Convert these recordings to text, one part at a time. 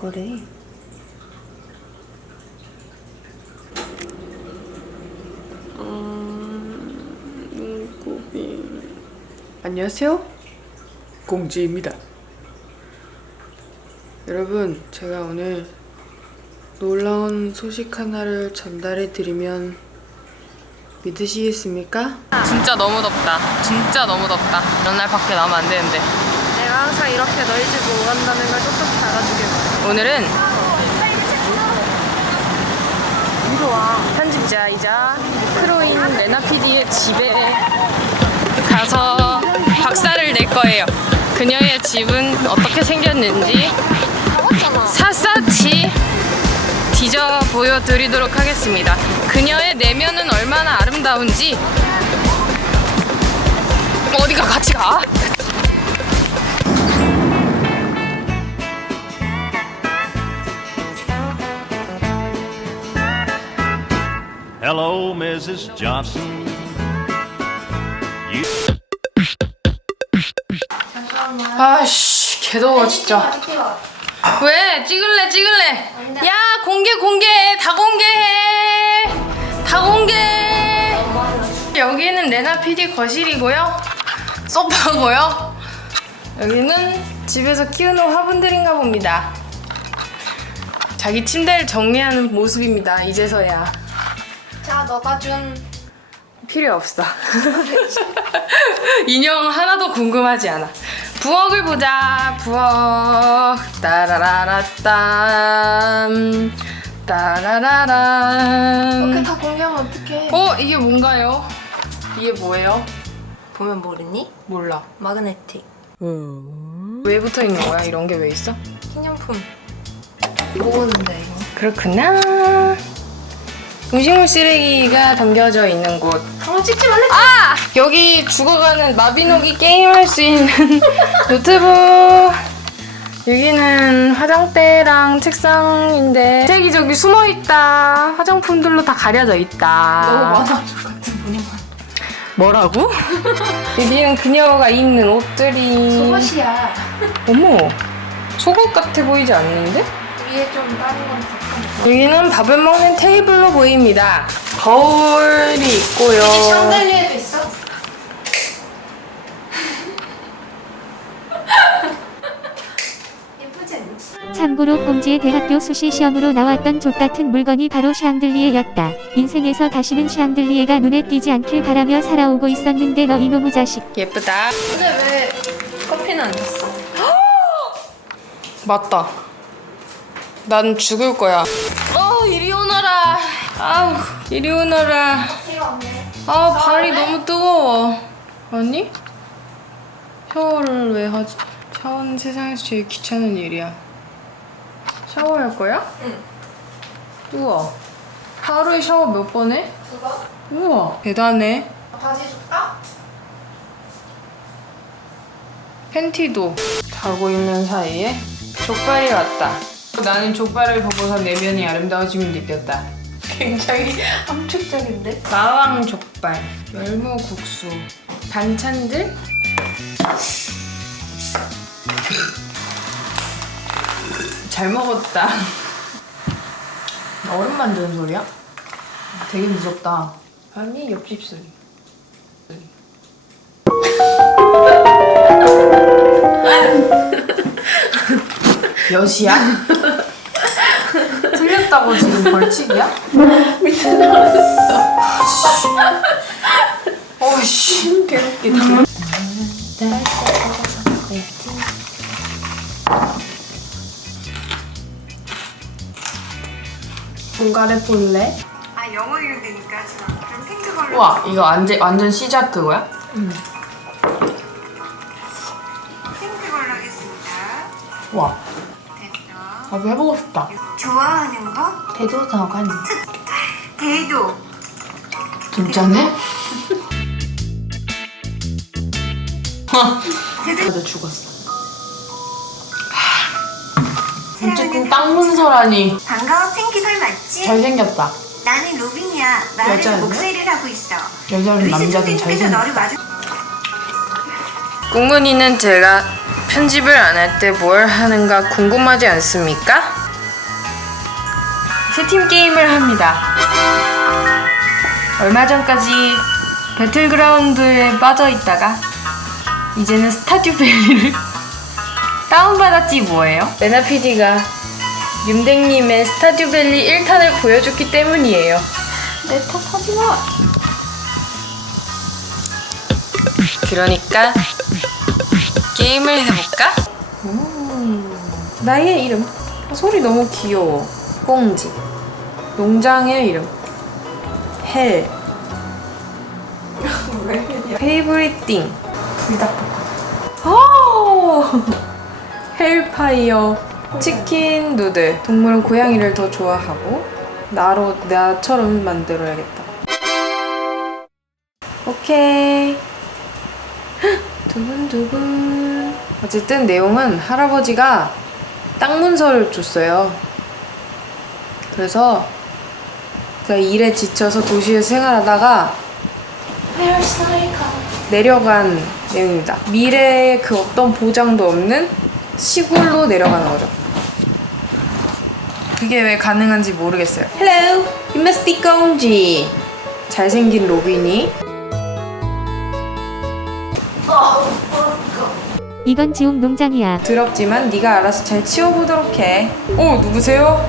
거래. 안녕하세요. 공지입니다. 여러분, 제가 오늘 놀라운 소식 하나를 전달해 드리면 믿으시겠습니까? 진짜 너무 덥다. 진짜 너무 덥다. 이런 날 밖에 나오면 안 되는데. 이렇게 너희 집 오간다는 걸 똑똑히 알아주길 바래. 오늘은. 편집자이자 크로인 레나 PD의 집에 가서 박사를 낼 거예요. 그녀의 집은 어떻게 생겼는지 샅샅이 뒤져 보여드리도록 하겠습니다. 그녀의 내면은 얼마나 아름다운지 어디가 같이 가? Hello, Mrs. Johnson. You 아씨 개더워 진짜. 왜? 찍을래 찍을래. 야 공개 공개해 다 공개해. 다 공개해 여기는 레나 PD 거실이고요. 소파고요. 여기는 집에서 키우는 화분들인가 봅니다. 자기 침대를 정리하는 모습입니다 이제서야 자, 너가 준 필요 없어. 인형 하나도 궁금하지 않아. 부엌을 보자. 부엌. 따라라라땀. 따라라란. 이렇게 다 공개하면 어떡해? 어, 이게 뭔가요? 이게 뭐예요? 보면 모르니? 몰라. 마그네틱. 왜 붙어 있는 거야? 이런 게 왜 있어? 기념품. 모으는데 이거. 그렇구나. 음식물 쓰레기가 담겨져 있는 곳. 어, 찍지 말래. 아! 여기 죽어가는 마비노기 게임할 수 있는 노트북. 여기는 화장대랑 책상인데 책이 저기 숨어 있다. 화장품들로 다 가려져 있다. 너무 많아. 같은 분이만. 뭐라고? 여기는 그녀가 입는 옷들이. 속옷이야. 어머, 속옷 같아 보이지 않는데? 위에 좀 다른 건. 여기는 밥을 먹는 테이블로 보입니다. 거울이 있고요. 샹들리에도 있어? 예쁘지 않니? 참고로 꼼지의 대학교 수시 시험으로 나왔던 족 같은 물건이 바로 샹들리에였다. 인생에서 다시는 샹들리에가 눈에 띄지 않길 바라며 살아오고 있었는데 너 이놈의 자식. 예쁘다. 근데 왜 커피는 안 줬어? 맞다. 난 죽을 거야. 어, 이리 오너라. 아우, 이리 오너라. 아, 발이 너무 뜨거워. 아니? 샤워를 왜 하지? 샤워는 세상에서 제일 귀찮은 일이야. 샤워할 거야? 응. 우와. 하루에 샤워 몇 번 해? 그거? 우와. 대단해. 다시 줄까? 팬티도 자고 있는 사이에 족발이 왔다. 나는 족발을 보고서 내면이 아름다워짐을 느꼈다. 굉장히 함축적인데? 마왕 족발, 열무 국수, 반찬들. 잘 먹었다. 얼음 만드는 소리야? 되게 무섭다. 아니 옆집 소리. 여시야? 틀렸다고 지금 벌칙이야? 나왔어. 어씨, 괴롭기다. 분갈이 볼래? 아 영어 이름 되니까 지금 그럼 핑크 걸로 우와, 이거 완전, 완전 시작 그거야? 핑크 걸로 하겠습니다. 우와. 나도 해보고 싶다. 좋아하는 거? 대도서관. 대도. 진짜네? 나도 죽었어. 어쨌든 땅 문서라니 반가워 핑키 걸 맞지? 잘생겼다. 나는 로빈이야. 여자였네? 목소리를 하고 있어. 여자든 루이스 남자든 잘생겼다. 마주. 꽁무니는 제가 편집을 안 할 때 뭘 하는가 궁금하지 않습니까? 스팀 게임을 합니다. 얼마 전까지 배틀그라운드에 빠져 있다가 이제는 스타듀 밸리를 다운받았지 뭐예요? 레나 PD가 윤댕님의 스타듀 밸리 1탄을 보여줬기 때문이에요. 내 탓하지 마. 그러니까 게임을 해볼까? 음, 나의 이름 소리 너무 귀여워. 꽁지. 농장의 이름. 헬. 페이브릿 띵. 불닭볶음. 오! 헬파이어. 치킨 누들. 동물은 고양이를 더 좋아하고 나로 나처럼 만들어야겠다. 오케이. 두근두근. 어쨌든 내용은 할아버지가 땅 문서를 줬어요. 그래서 제가 일에 지쳐서 도시에서 생활하다가 내려간 내용입니다. 미래에 그 어떤 보장도 없는 시골로 내려가는 거죠. 그게 왜 가능한지 모르겠어요. Hello, you must be 공지. 잘생긴 로빈이 이건 지옥 농장이야. 더럽지만 네가 알아서 잘 치워보도록 해. 오 누구세요?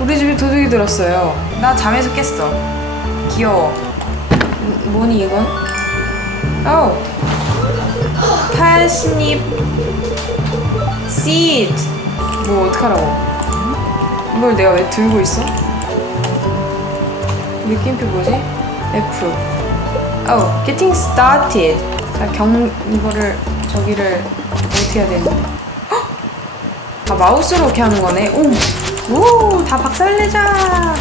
우리 집에 도둑이 들었어요. 나 잠에서 깼어. 귀여워. 음, 뭐니 이건? 어. 파스닙 씨드. 뭐 어떡하라고? 이걸 내가 왜 들고 있어? 느낌표 뭐지? F. 어, getting started. 자, 경 이거를 저기를 어떻게 해야 되는데? 헉! 아 마우스로 이렇게 하는 거네. 오, 오, 다 박살내자.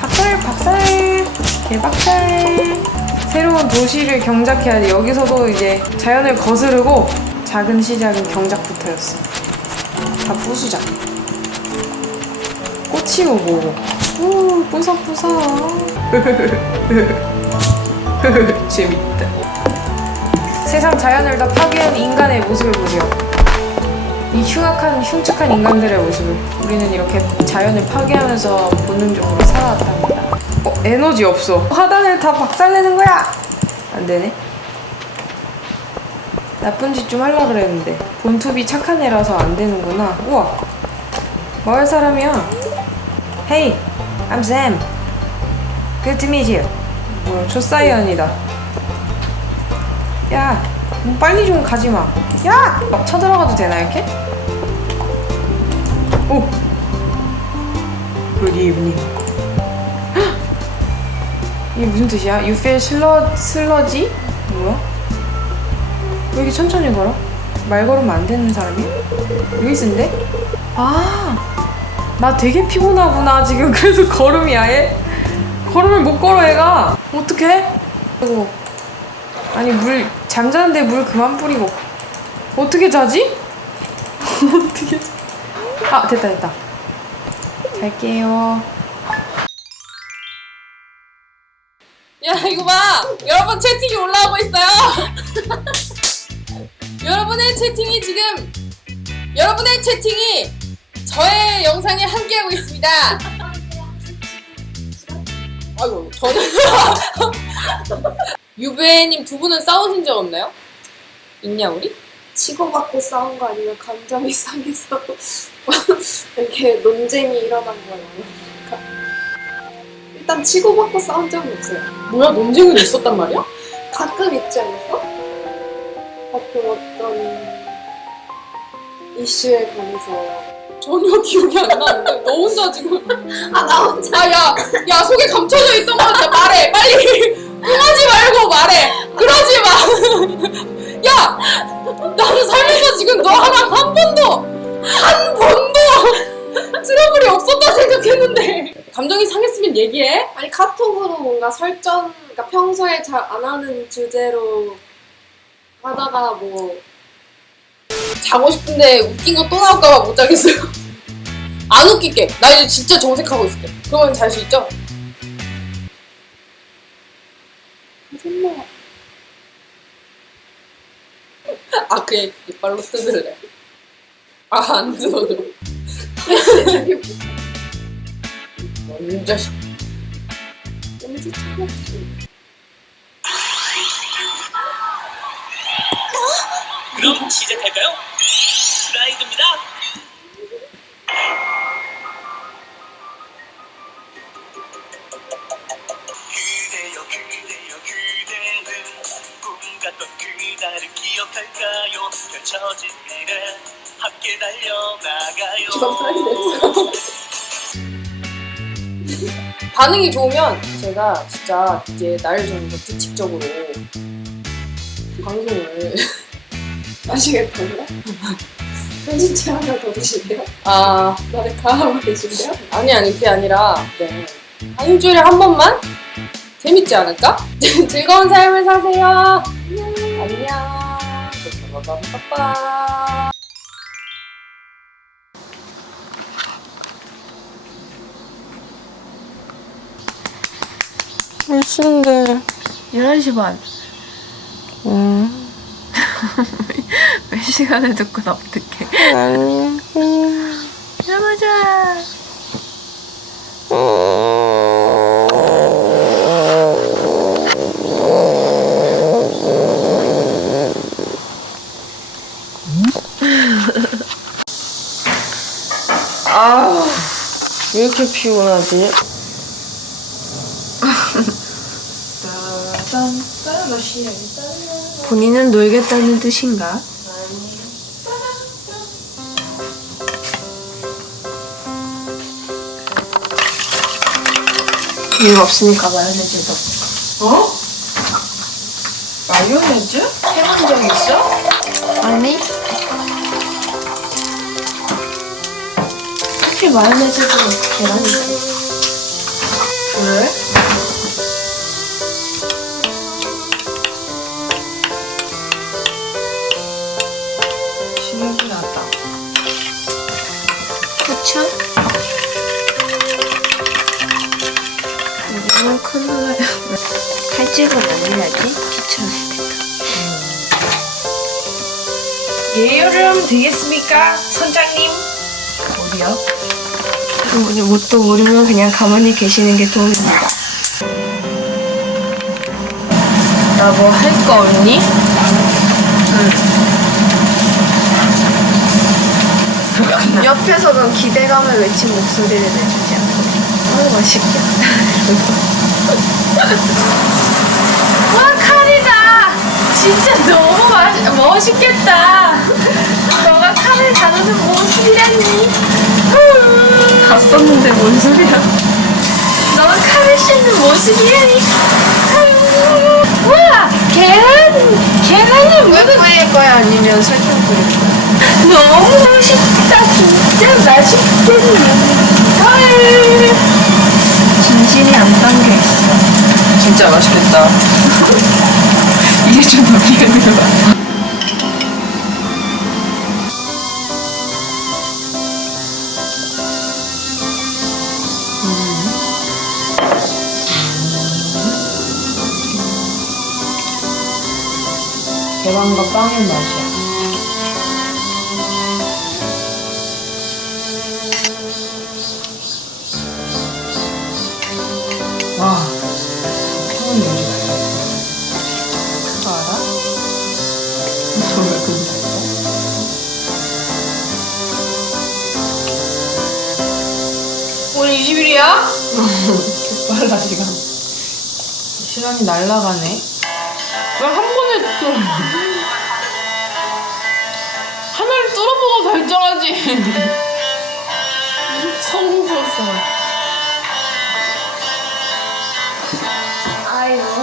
박살, 박살, 개박살. 새로운 도시를 경작해야 돼. 여기서도 이제 자연을 거스르고 작은 시작은 경작부터였어. 다 부수자. 꽂히고 뭐고. 오, 부석부석. 재밌다. 세상 자연을 다 파괴한 인간의 모습을 보세요. 이 흉악한, 흉측한 인간들의 모습을 우리는 이렇게 자연을 파괴하면서 본능적으로 살아왔답니다. 어, 에너지 없어. 하단을 다 박살내는 거야! 안 되네. 나쁜 짓 좀 하려 그랬는데 본투비 착한 애라서 안 되는구나. 우와, 마을 사람이야. Hey, I'm Sam. Good to meet you. 뭐야, 초사이언이다. 야, 뭐 빨리 좀 가지 마. 야, 막 쳐들어가도 되나 이렇게? 오. Evening. 헉! 이게 무슨 뜻이야? You feel 슬러 슬러지? 뭐야? 왜 이렇게 천천히 걸어? 말 걸으면 안 되는? 여기 있는데? 아, 나 되게 피곤하구나 지금 그래서 걸음이 아예 걸음을 못 걸어 얘가 어떡해? 이거 아니 물 잠자는데 물 그만 뿌리고. 어떻게 자지? 어떻게? 자? 아 됐다 됐다. 잘게요. 야 이거 봐. 여러분 채팅이 올라오고 있어요. 여러분의 채팅이 지금 여러분의 채팅이 저의 영상에 함께하고 있습니다. 아이고 저는 유배님 두 분은 싸우신 적 없나요? 있냐 우리? 치고받고 싸운 거 아니면 감정이 상해서 이렇게 논쟁이 일어난 거예요. 일단 치고받고 싸운 적은 없어요. 뭐야 논쟁은 있었단 말이야? 가끔 있지 않았어? 가끔 어떤 이슈에 관해서 전혀 기억이 안 나는데 너 혼자 지금 아 나 혼자 아야 야 속에 감춰져 있던 거 같아 말해 빨리 흥하지 말고 말해. 그러지 마 야 나는 살면서 지금 너랑 한 번도 한 번도 트러블이 없었다 생각했는데. 감정이 상했으면 얘기해. 아니 카톡으로 뭔가 설정 그러니까 평소에 잘 안 하는 주제로 하다가 뭐 자고 싶은데 웃긴 거 또 나올까봐 못 자겠어요. 안 웃길게. 나 이제 진짜 정색하고 있을게. 그러면 잘 수 있죠? 아 이렇게 이빨로 뜯을래. 아, 안 뜯어도. 뭔 자식. 왠지 차갑지. 그럼 시작할까요? 꿈 같던 그날을 기억할까요? 펼쳐진 미래 함께 달려나가요. 반응이 좋으면 제가 진짜 이제 나를 좀 더 규칙적으로 방송을 아시겠다고요? 편집체 하나 더 주실래요? 아 나를 가하고 계실래요? 아니 아니 그게 아니라 네. 한 일주일에 한 번만 재밌지 않을까? 즐거운 삶을 사세요. 안녕. 빠빠빠빠. 몇 시인데? 11시 반. 음. 몇 시간을 듣고 나 어떡해. 아니. 일어나자. 아, 이렇게 피곤하지? 본인은 놀겠다는 뜻인가? 이유 없으니까 마요네즈 넣어. 어? 마요네즈? 해본 적 있어? 아니. 마요네즈도 계란이? 식욕이 났다. 후추? 너무 큰일 나요. 칼집은 올려야지. 귀찮으니까. 예열을 하면 되겠습니까? 선장님? 어디요? 뭣도 모르면 그냥 가만히 계시는 게 도움입니다. 나 뭐 할 거 없니? 옆에서는 기대감을 외친 목소리를 내주지 않고. 아유 맛있겠다 와 칼이다 진짜 너무 맛 멋있겠다 칼을 다루는 모습이라니 다 썼는데 뭔 소리야? 너가 칼을 씻는 모습이라니 와! 계란 계란이 왜 뿌릴 거야? 아니면 설탕 뿌릴 거야? 너무 맛있다 진짜 맛있겠네. 헐 진심이 안 담겨 있어. 진짜 맛있겠다. 이게 좀 넘기는 거 대왕과 빵의 맛이야 와, 뭔지 알아? 그거 알아? 너왜 그거 오늘 20일이야? 빨라 시간 시간이 날라가네 아, 나한 번에 뚫어. 하나를 뚫어보고 결정하지. 성공했어. 아이고.